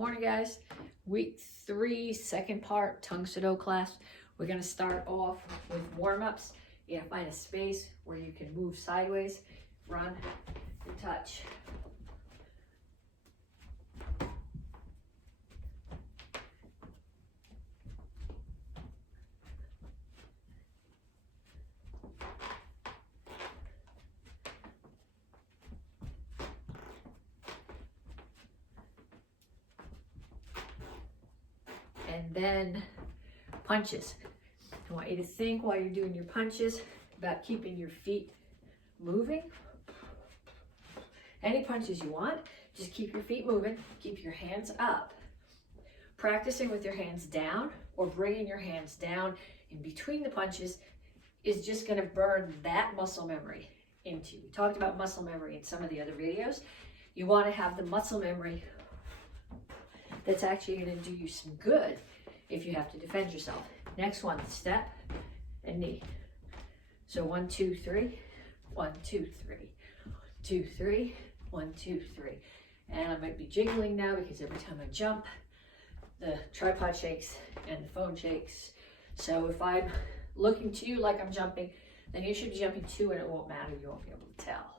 Morning, guys. Week 3, second part, Tang Soo Do class. We're going to start off with warm-ups. You gotta find a space where you can move sideways, run, and touch. And then punches. I want you to think while you're doing your punches about keeping your feet moving. Any punches you want, just keep your feet moving, keep your hands up. Practicing with your hands down or bringing your hands down in between the punches is just going to burn that muscle memory into you. We talked about muscle memory in some of the other videos. You want to have the muscle memory that's actually going to do you some good if you have to defend yourself. Next one, step and knee. So 1, 2, 3, 1, 2, 3, 2, 3, 1, 2, 3. And I might be jiggling now because every time I jump, the tripod shakes and the phone shakes. So if I'm looking to you like I'm jumping, then you should be jumping too, and it won't matter. You won't be able to tell.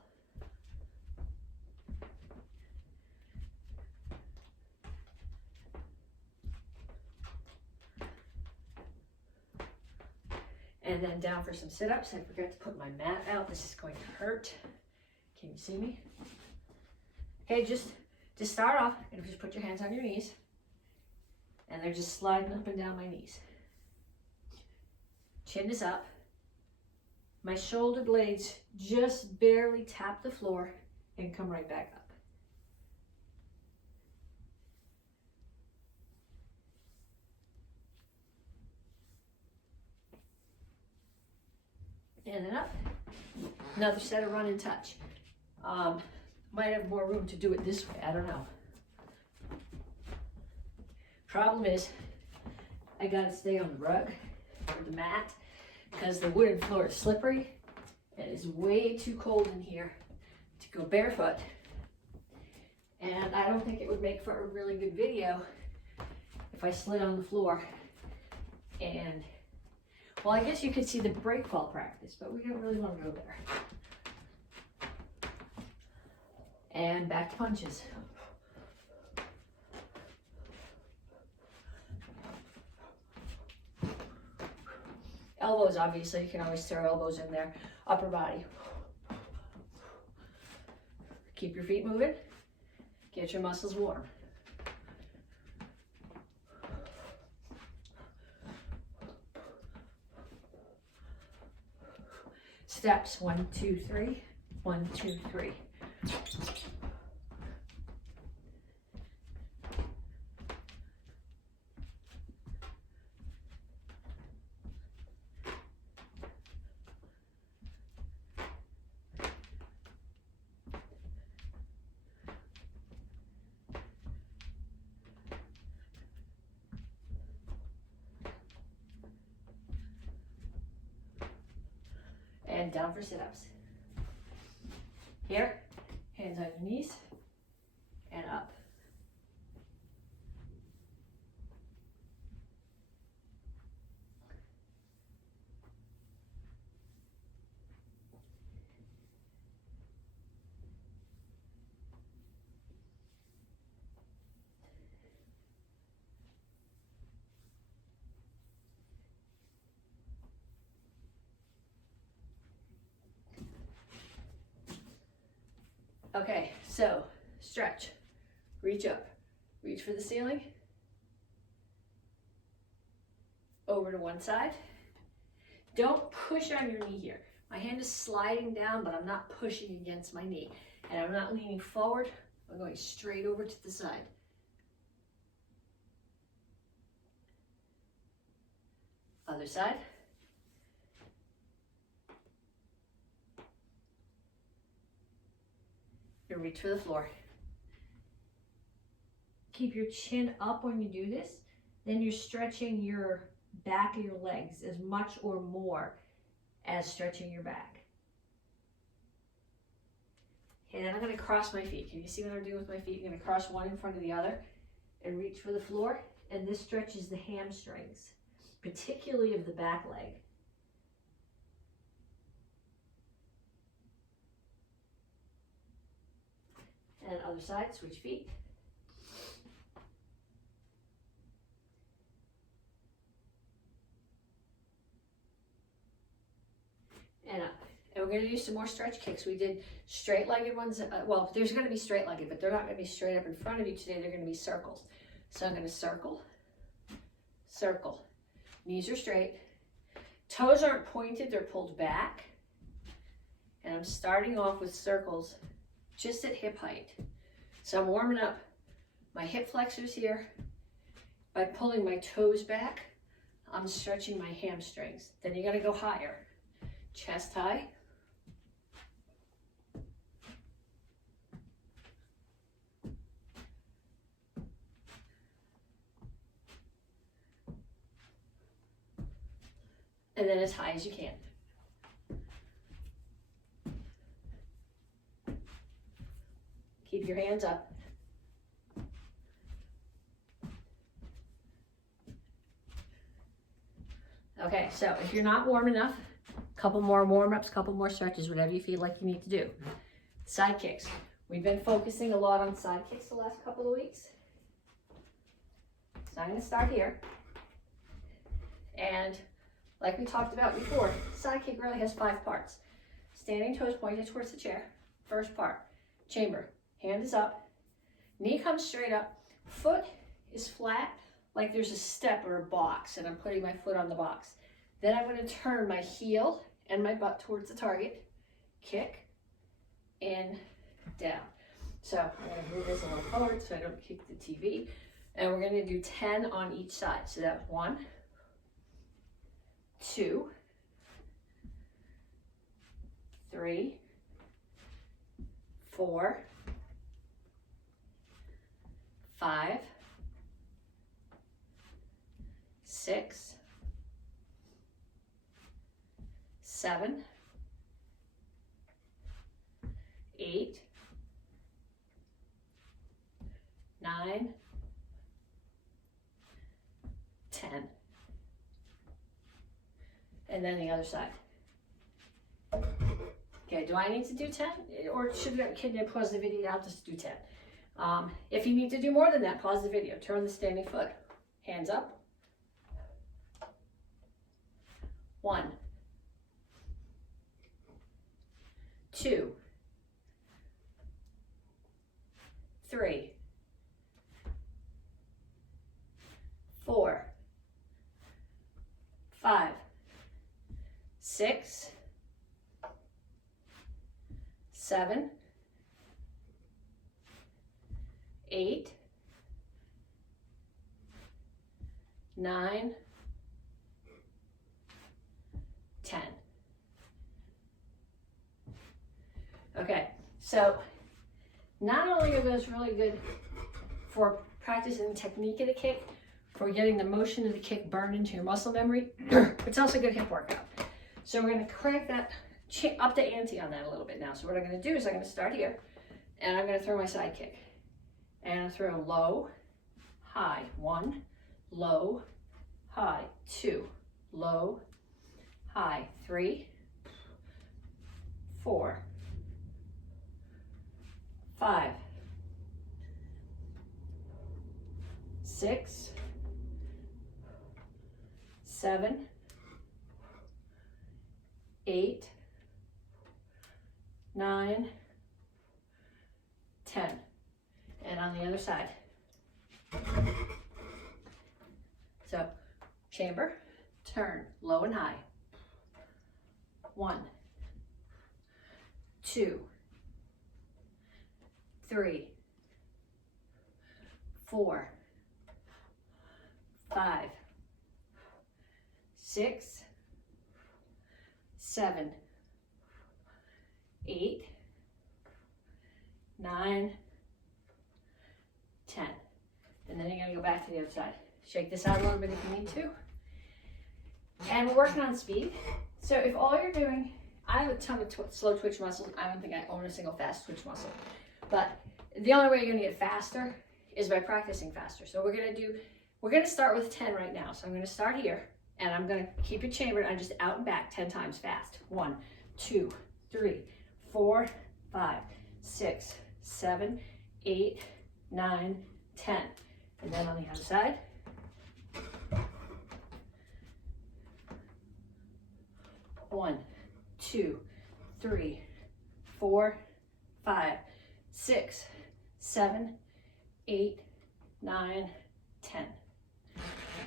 And then down for some sit-ups. I forgot to put my mat out. This is going to hurt. Can you see me? Okay, just to start off, you're gonna just put your hands on your knees. And they're just sliding up and down my knees. Chin is up. My shoulder blades just barely tap the floor and come right back up. And then up. Another set of run and touch. Might have more room to do it this way, I don't know. Problem is, I gotta stay on the rug or the mat because the wooden floor is slippery. It is way too cold in here to go barefoot. And I don't think it would make for a really good video if I slid on the floor. And, well, I guess you could see the break fall practice, but we don't really want to go there. And back to punches. Elbows, obviously, you can always throw elbows in there. Upper body. Keep your feet moving. Get your muscles warm. Steps, 1, 2, 3, 1, 2, 3. And down for sit-ups. Here, hands on your knees, and up. Okay, so stretch, reach up, reach for the ceiling, over to one side. Don't push on your knee here. My hand is sliding down, but I'm not pushing against my knee. And I'm not leaning forward, I'm going straight over to the side. Other side. You reach for the floor. Keep your chin up when you do this. Then you're stretching your back of your legs as much or more as stretching your back. And then I'm going to cross my feet. Can you see what I'm doing with my feet? I'm going to cross one in front of the other. and reach for the floor. And this stretches the hamstrings, particularly of the back leg. And other side, switch feet. And up. And we're going to do some more stretch kicks. We did straight-legged ones. Well, there's going to be straight-legged, but they're not going to be straight up in front of you today. They're going to be circles. So I'm going to circle, circle. Knees are straight. Toes aren't pointed, they're pulled back. And I'm starting off with circles just at hip height. So I'm warming up my hip flexors here. By pulling my toes back, I'm stretching my hamstrings. Then you're going to go higher. Chest high. And then as high as you can. Keep your hands up. Okay, so if you're not warm enough, a couple more warm-ups, couple more stretches, whatever you feel like you need to do. Side kicks. We've been focusing a lot on side kicks the last couple of weeks. So I'm going to start here. And like we talked about before, side kick really has 5 parts. Standing toes pointed towards the chair. First part, chamber. Hand is up. Knee comes straight up. Foot is flat, like there's a step or a box, and I'm putting my foot on the box. Then I'm going to turn my heel and my butt towards the target. Kick, in, down. So I'm going to move this a little forward so I don't kick the TV. And we're going to do 10 on each side. So that's 1, 2, 3, 4, 5, 6, 7, 8, 9, 10. And then the other side. Okay, do I need to do 10? Or can you pause the video? I'll just do 10. If you need to do more than that, pause the video. Turn the standing foot. Hands up. 1, 2, 3, 4, 5, 6, 7, 8, 9, 10. Okay, so not only are those really good for practicing the technique of the kick, for getting the motion of the kick burned into your muscle memory, it's also a good hip workout. So we're going to crank that up the ante on that a little bit now. So what I'm going to do is I'm going to start here, and I'm going to throw my side kick. And I throw low, high, 1, low, high, 2, low, high, 3, 4, 5, 6, 7, 8, 9, 10. And on the other side. So, chamber, turn, low and high. 1, 2, 3, 4, 5, 6, 7, 8, 9, 10. And then you're going to go back to the other side. Shake this out a little bit if you need to. And we're working on speed. So if all you're doing, I have a ton of slow twitch muscles. I don't think I own a single fast twitch muscle. But the only way you're going to get faster is by practicing faster. So we're gonna start with 10 right now. So I'm gonna start here, and I'm gonna keep it chambered. I'm just out and back 10 times fast. 1, 2, 3, 4, 5, 6, 7, 8, 9, 10. And then on the other side. 1, 2, 3, 4, 5, 6, 7, 8, 9, 10.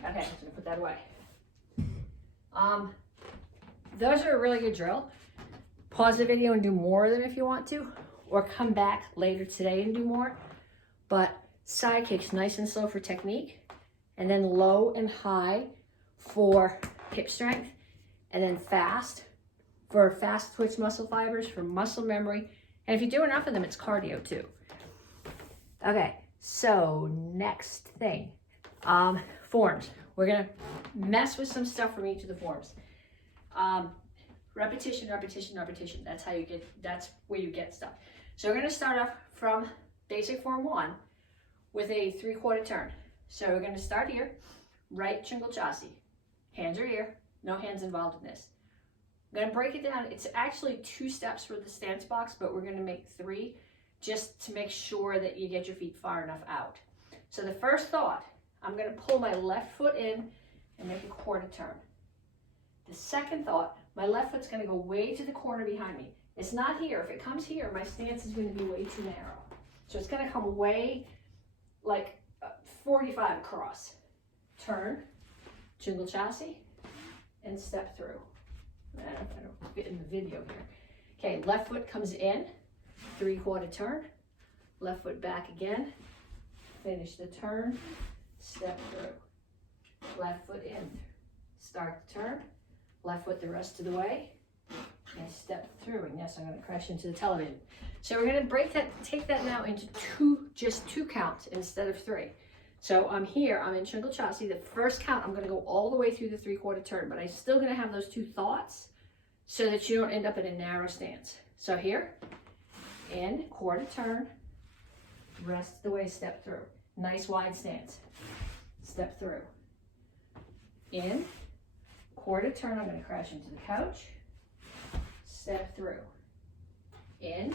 Okay, I'm just gonna put that away. Those are a really good drill. Pause the video and do more of them if you want to, or come back later today and do more. But side kicks, nice and slow for technique, and then low and high for hip strength, and then fast for fast twitch muscle fibers, for muscle memory. And if you do enough of them, it's cardio too. Okay, so next thing, forms. We're gonna mess with some stuff from each of the forms. Repetition, repetition, repetition. That's where you get stuff. So we're gonna start off from basic form 1 with a 3/4 turn. So we're gonna start here, right Chingul-chasi. Hands are here, no hands involved in this. I'm gonna break it down. It's actually 2 steps for the stance box, but we're gonna make 3 just to make sure that you get your feet far enough out. So the first thought, I'm gonna pull my left foot in and make a 1/4 turn. The second thought, my left foot's gonna go way to the corner behind me. It's not here. If it comes here, my stance is gonna be way too narrow. So it's gonna come way like 45 across. Turn, Chingul-chasi, and step through. I don't fit in the video here. Okay, left foot comes in, 3/4 turn, left foot back again, finish the turn, step through. Left foot in, start the turn, left foot the rest of the way, and step through. And yes, I'm gonna crash into the television. So we're gonna take that now into just two counts instead of 3. So I'm here, I'm in Chingul-chasi. The first count, I'm gonna go all the way through the 3/4 turn, but I'm still gonna have those 2 thoughts so that you don't end up in a narrow stance. So here, in, 1/4 turn, rest of the way, step through. Nice wide stance, step through. In, 1/4 turn, I'm gonna crash into the couch, step through. In,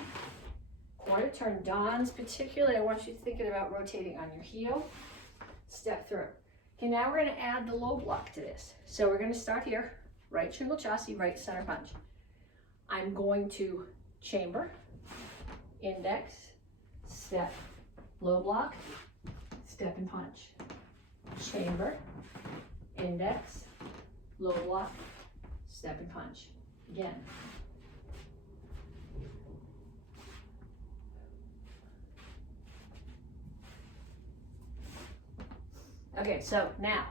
1/4 turn, Don's particularly, I want you thinking about rotating on your heel, step through. Okay, now we're gonna add the low block to this. So we're gonna start here, right Chingul-chasi, right center punch. I'm going to chamber, index, step, low block, step and punch. Chamber, index, low block, step and punch. Again. Okay, so now,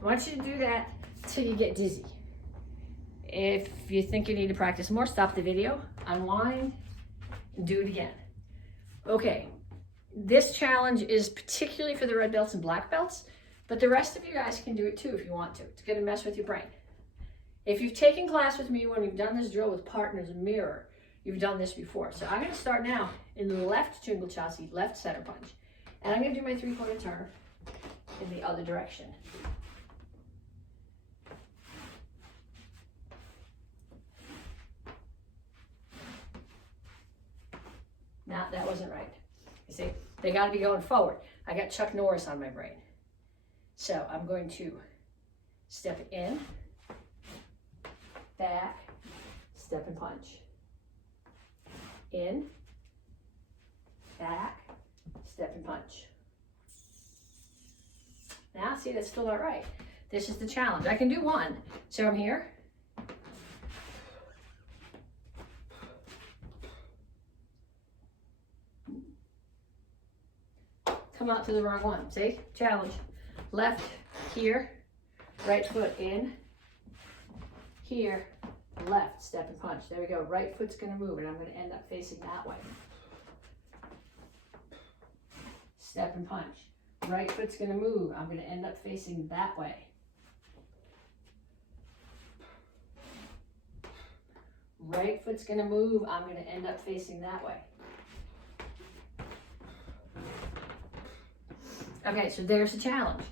I want you to do that till you get dizzy. If you think you need to practice more, stop the video, unwind, and do it again. Okay, this challenge is particularly for the red belts and black belts, but the rest of you guys can do it too if you want to. It's gonna mess with your brain. If you've taken class with me when we've done this drill with partners and mirror, you've done this before. So I'm gonna start now in the left Chingul-chasi, left center punch. And I'm gonna do my 3/4 turn in the other direction. Now that wasn't right. You see, they gotta be going forward. I got Chuck Norris on my brain. So I'm going to step in, back, step and punch. In, back, step and punch. Now, see, that's still not right. This is the challenge. I can do 1. So I'm here. Come out to the wrong one. See? Challenge. Left here, right foot in, here, left, step and punch. There we go. Right foot's gonna move and I'm gonna end up facing that way. Step and punch. Right foot's gonna move. I'm gonna end up facing that way. Right foot's gonna move. I'm gonna end up facing that way. Okay, so there's the challenge.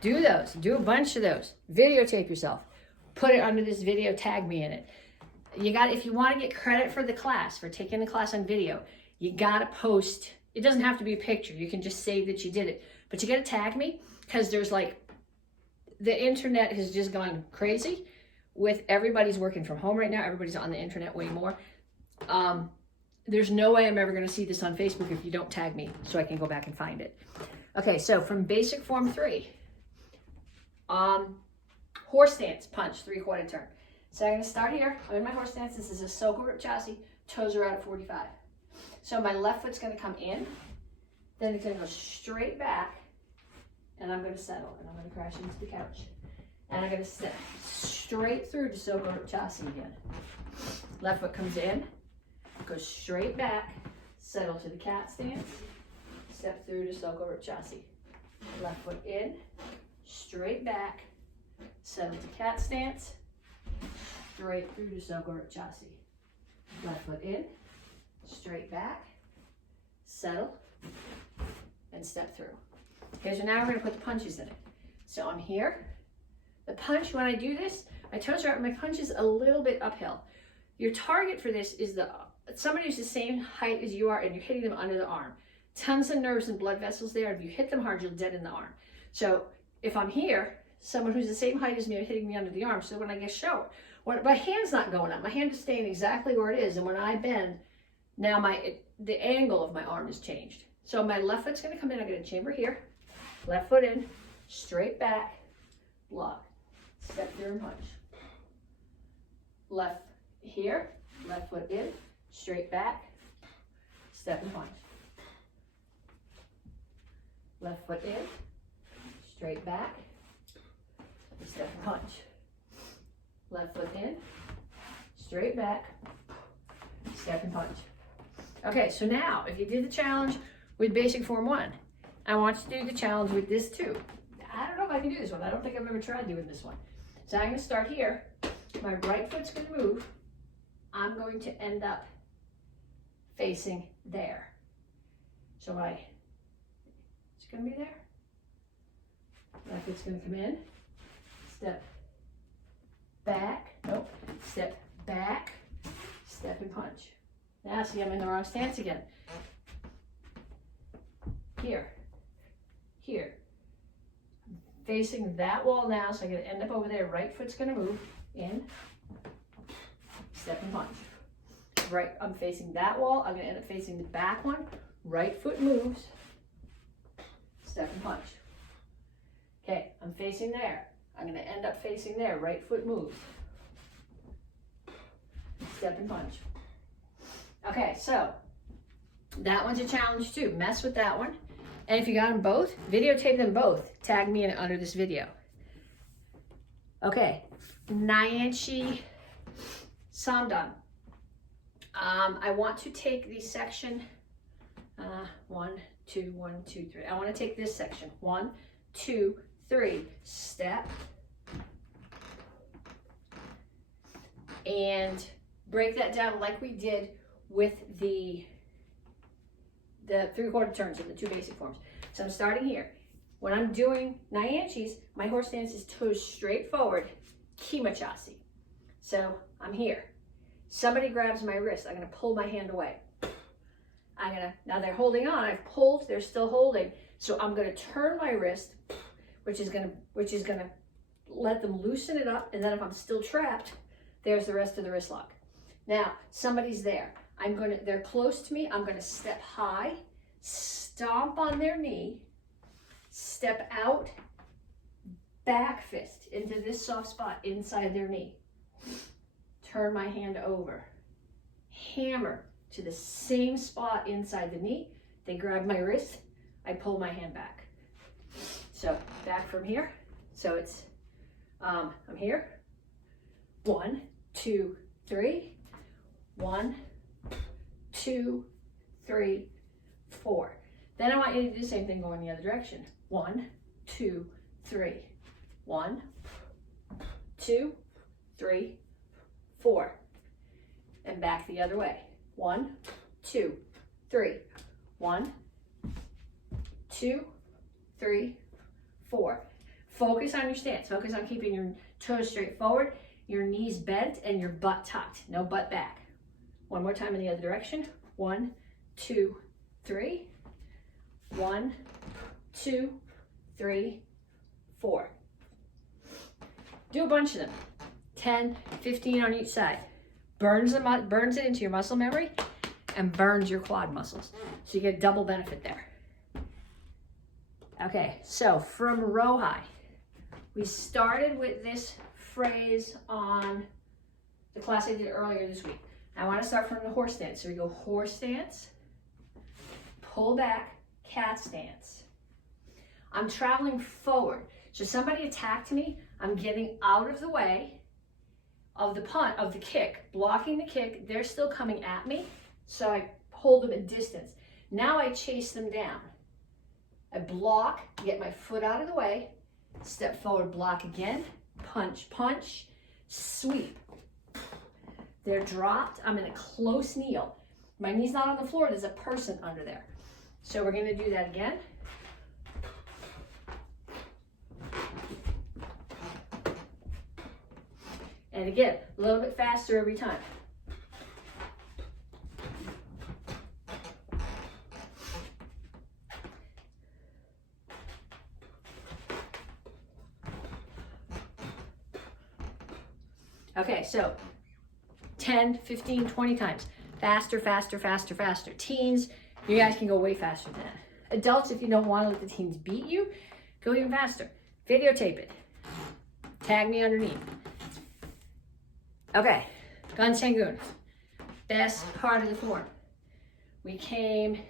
Do those. Do a bunch of those. Videotape yourself. Put it under this video. Tag me in it. If you want to get credit for the class, for taking the class on video, you got to post. It doesn't have to be a picture. You can just say that you did it. But you got to tag me, because there's like, the internet has just gone crazy with everybody's working from home right now. Everybody's on the internet way more. There's no way I'm ever going to see this on Facebook if you don't tag me so I can go back and find it. Okay, so from basic form 3, horse stance, punch, 3/4 turn. So I'm going to start here. I'm in my horse stance. This is a Soko grip chassis. Toes are out at 45. So my left foot's going to come in. Then it's going to go straight back. And I'm going to settle. And I'm going to crash into the couch. And I'm going to step straight through to Soko grip chassis again. Left foot comes in. Go straight back. Settle to the cat stance. Step through to Soko grip chassis. Left foot in. Straight back. Settle to cat stance. Straight through to Soko grip chassis. Left foot in. Straight back. Settle. And step through. Okay, so now we're going to put the punches in it. So I'm here. The punch, when I do this, my toes are out, my punch is a little bit uphill. Your target for this is somebody who's the same height as you are, and you're hitting them under the arm. Tons of nerves and blood vessels there. If you hit them hard, you'll deaden the arm. So if I'm here, someone who's the same height as me are hitting me under the arm. So when I get short, my hand's not going up. My hand is staying exactly where it is. And when I bend, now the angle of my arm has changed. So my left foot's going to come in. I'm going to chamber here. Left foot in, straight back, block. Step through and punch. Left here, left foot in, straight back, step and punch. Left foot in, straight back, step and punch. Left foot in, straight back, step and punch. Okay, so now if you did the challenge with basic form 1, I want you to do the challenge with this too. I don't know if I can do this one. I don't think I've ever tried doing this one. So I'm going to start here. My right foot's going to move. I'm going to end up facing there. So it's going to be there. Left foot's going to come in. Step back. Nope. Step back. Step and punch. Now see, I'm in the wrong stance again. Here. Facing that wall now, so I'm going to end up over there. Right foot's going to move in, step and punch. Right, I'm facing that wall. I'm going to end up facing the back one. Right foot moves, step and punch. Okay, I'm facing there. I'm going to end up facing there. Right foot moves, step and punch. Okay, so that one's a challenge too. Mess with that one. And if you got them both, videotape them both. Tag me in it under this video. Okay, Nyanchi Samdam. I want to take the section 1, 2, 1, 2, 3. I want to take this section 1, 2, 3. Step and break that down like we did with the 3/4 turns in the 2 basic forms. So I'm starting here. When I'm doing Nyanchis, my horse stance is toes straight forward, Kima chassis. So I'm here. Somebody grabs my wrist. I'm going to pull my hand away. Now they're holding on. I've pulled. They're still holding. So I'm going to turn my wrist, which is going to let them loosen it up. And then if I'm still trapped, there's the rest of the wrist lock. Now somebody's there. They're close to me. I'm going to step high, stomp on their knee, step out, back fist into this soft spot inside their knee. Turn my hand over, hammer to the same spot inside the knee. They grab my wrist. I pull my hand back. So back from here. So it's, I'm here. 1, 2, 3. 1, 2, 3, 4. Then I want you to do the same thing going the other direction. 1, 2, 3. 1, 2, 3, 4. And back the other way. 1, 2, 3. 1, 2, 3, 4. Focus on your stance. Focus on keeping your toes straight forward, your knees bent, and your butt tucked. No butt back. One more time in the other direction. 1, 2, 3. 1, 2, 3, 4. Do a bunch of them. 10, 15 on each side. Burns it into your muscle memory and burns your quad muscles. So you get double benefit there. Okay, so from row high, we started with this phrase on the class I did earlier this week. I want to start from the horse stance. So we go horse stance, pull back, cat stance. I'm traveling forward. So somebody attacked me, I'm getting out of the way of the punt, of the kick, blocking the kick. They're still coming at me, so I hold them at distance. Now I chase them down. I block, get my foot out of the way, step forward, block again, punch, punch, sweep. They're dropped. I'm in a close kneel. My knee's not on the floor. There's a person under there. So we're going to do that again. And again, a little bit faster every time. Okay, so 10, 15, 20 times. Faster, faster, faster, faster. Teens, you guys can go way faster than that. Adults, if you don't want to let the teens beat you, go even faster. Videotape it. Tag me underneath. Okay, Gun Sangoon. Best part of the form. We came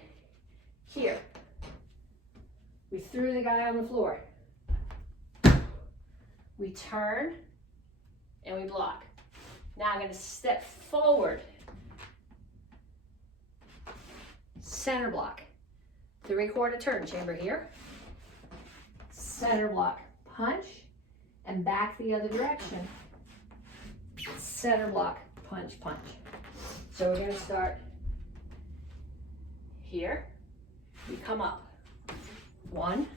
here. We threw the guy on the floor. We turn and we block. Now I'm going to step forward. Center block. 3/4 turn, chamber here. Center block, punch, and back the other direction. Center block, punch, punch. So we're going to start here. We come up. 1,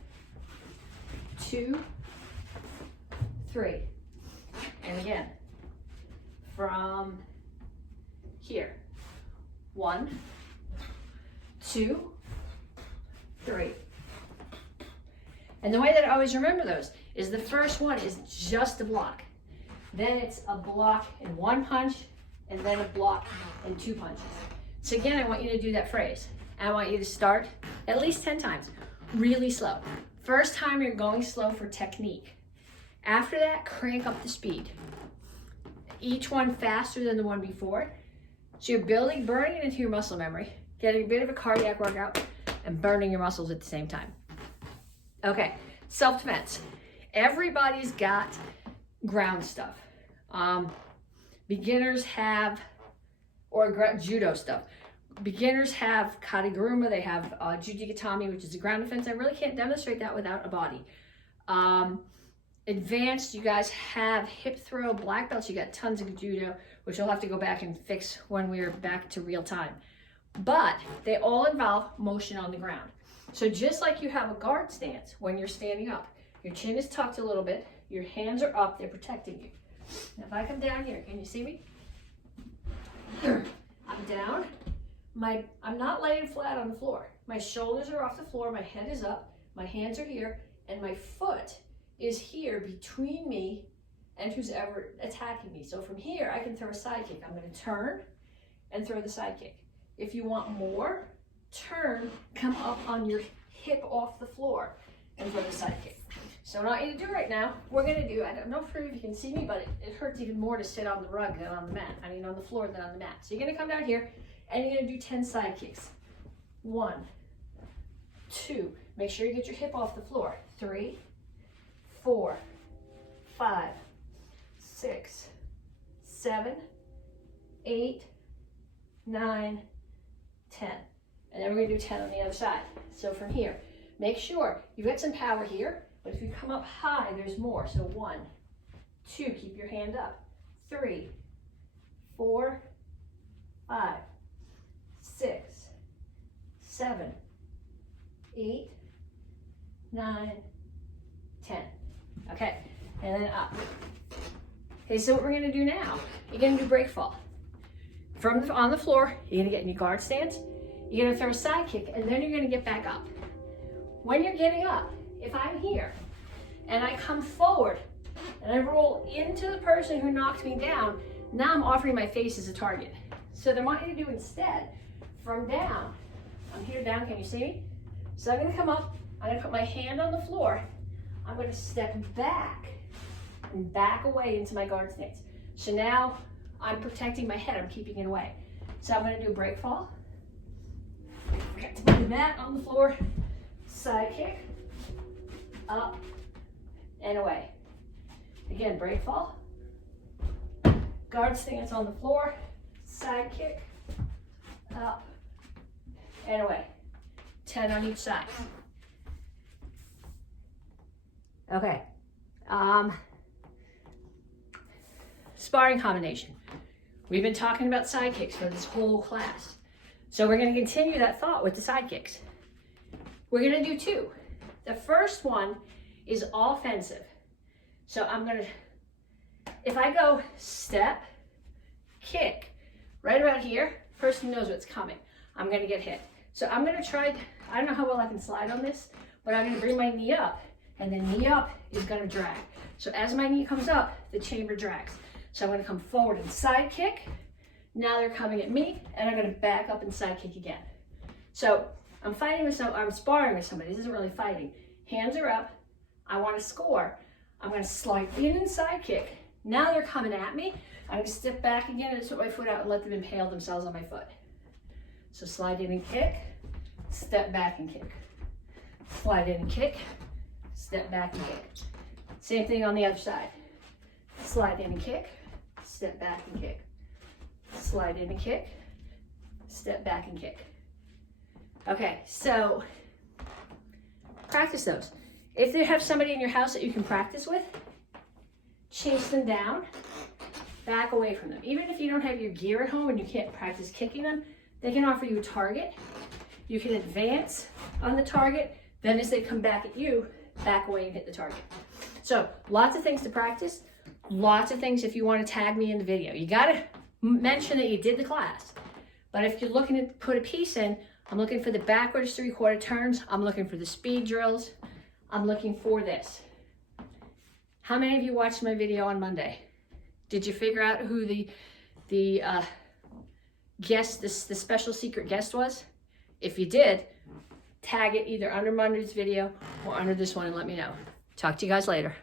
2, 3. And again, from here. 1, 2, 3. And the way that I always remember those is the first one is just a block. Then it's a block and 1 punch, and then a block and 2 punches. So again, I want you to do that phrase. I want you to start at least 10 times, really slow. First time you're going slow for technique. After that, crank up the speed. Each one faster than the one before. So you're burning it into your muscle memory, getting a bit of a cardiac workout, and burning your muscles at the same time. Okay, self-defense. Everybody's got ground stuff. Beginners have, or judo stuff. Beginners have kateguruma, they have jujigatami, which is a ground defense. I really can't demonstrate that without a body. Advanced, you guys have hip throw, black belts, you got tons of judo, which I'll have to go back and fix when we're back to real time. But they all involve motion on the ground. So just like you have a guard stance when you're standing up, your chin is tucked a little bit, your hands are up, they're protecting you. Now if I come down here, can you see me? I'm down. I'm not laying flat on the floor. My shoulders are off the floor, my head is up, my hands are here, and my foot is here between me and who's ever attacking me. So from here, I can throw a side kick. I'm going to turn and throw the side kick. If you want more, turn, come up on your hip off the floor and throw the side kick. So what I want you to do right now, we're going to do, I don't know if you can see me, but it hurts even more to sit on the rug than on the mat. I mean on the floor than on the mat. So you're going to come down here and you're going to do 10 side kicks. 1, 2, make sure you get your hip off the floor. 3, 4, 5, 6, 7, 8, 9, 10. And then we're going to do 10 on the other side. So from here, make sure you've got some power here, but if you come up high, there's more. So 1, 2, keep your hand up. 3, 4, 5, 6, 7, 8, 9, 10. Okay, and then up. Okay, so what we're gonna do now, you're gonna do break fall. On the floor, you're gonna get in your guard stance, you're gonna throw a side kick, and then you're gonna get back up. When you're getting up, if I'm here, and I come forward, and I roll into the person who knocked me down, now I'm offering my face as a target. So then what I want you to do instead, from down, I'm here down, can you see me? So I'm gonna come up, I'm gonna put my hand on the floor, I'm gonna step back and back away into my guard stance. So now I'm protecting my head, I'm keeping it away. So I'm gonna do break fall. Okay, put the mat on the floor, side kick, up and away. Again, break fall, guard stance on the floor, side kick, up and away. 10 on each side. Okay. Sparring combination. We've been talking about side kicks for this whole class. So we're going to continue that thought with the side kicks. We're going to do 2. The first one is offensive. So I'm going to, if I go step, kick, right about here, person knows what's coming. I'm going to get hit. So I'm going to try, I don't know how well I can slide on this, but I'm going to bring my knee up, and the knee up is going to drag. So as my knee comes up, the chamber drags. So I'm going to come forward and side kick. Now they're coming at me, and I'm going to back up and side kick again. So I'm fighting with I'm sparring with somebody. This isn't really fighting. Hands are up. I want to score. I'm going to slide in and side kick. Now they're coming at me. I'm going to step back again and put my foot out and let them impale themselves on my foot. So slide in and kick, step back and kick. Slide in and kick, step back and kick. Same thing on the other side. Slide in and kick, step back and kick. Slide in and kick, step back and kick. Okay, so practice those. If you have somebody in your house that you can practice with, chase them down, back away from them. Even if you don't have your gear at home and you can't practice kicking them, they can offer you a target. You can advance on the target. Then as they come back at you, back away and hit the target. So lots of things to practice. Lots of things if you want to tag me in the video. You got to mention that you did the class. But if you're looking to put a piece in, I'm looking for the backwards 3/4 turns. I'm looking for the speed drills. I'm looking for this. How many of you watched my video on Monday? Did you figure out who the guest, the special secret guest was? If you did, tag it either under Monday's video or under this one and let me know. Talk to you guys later.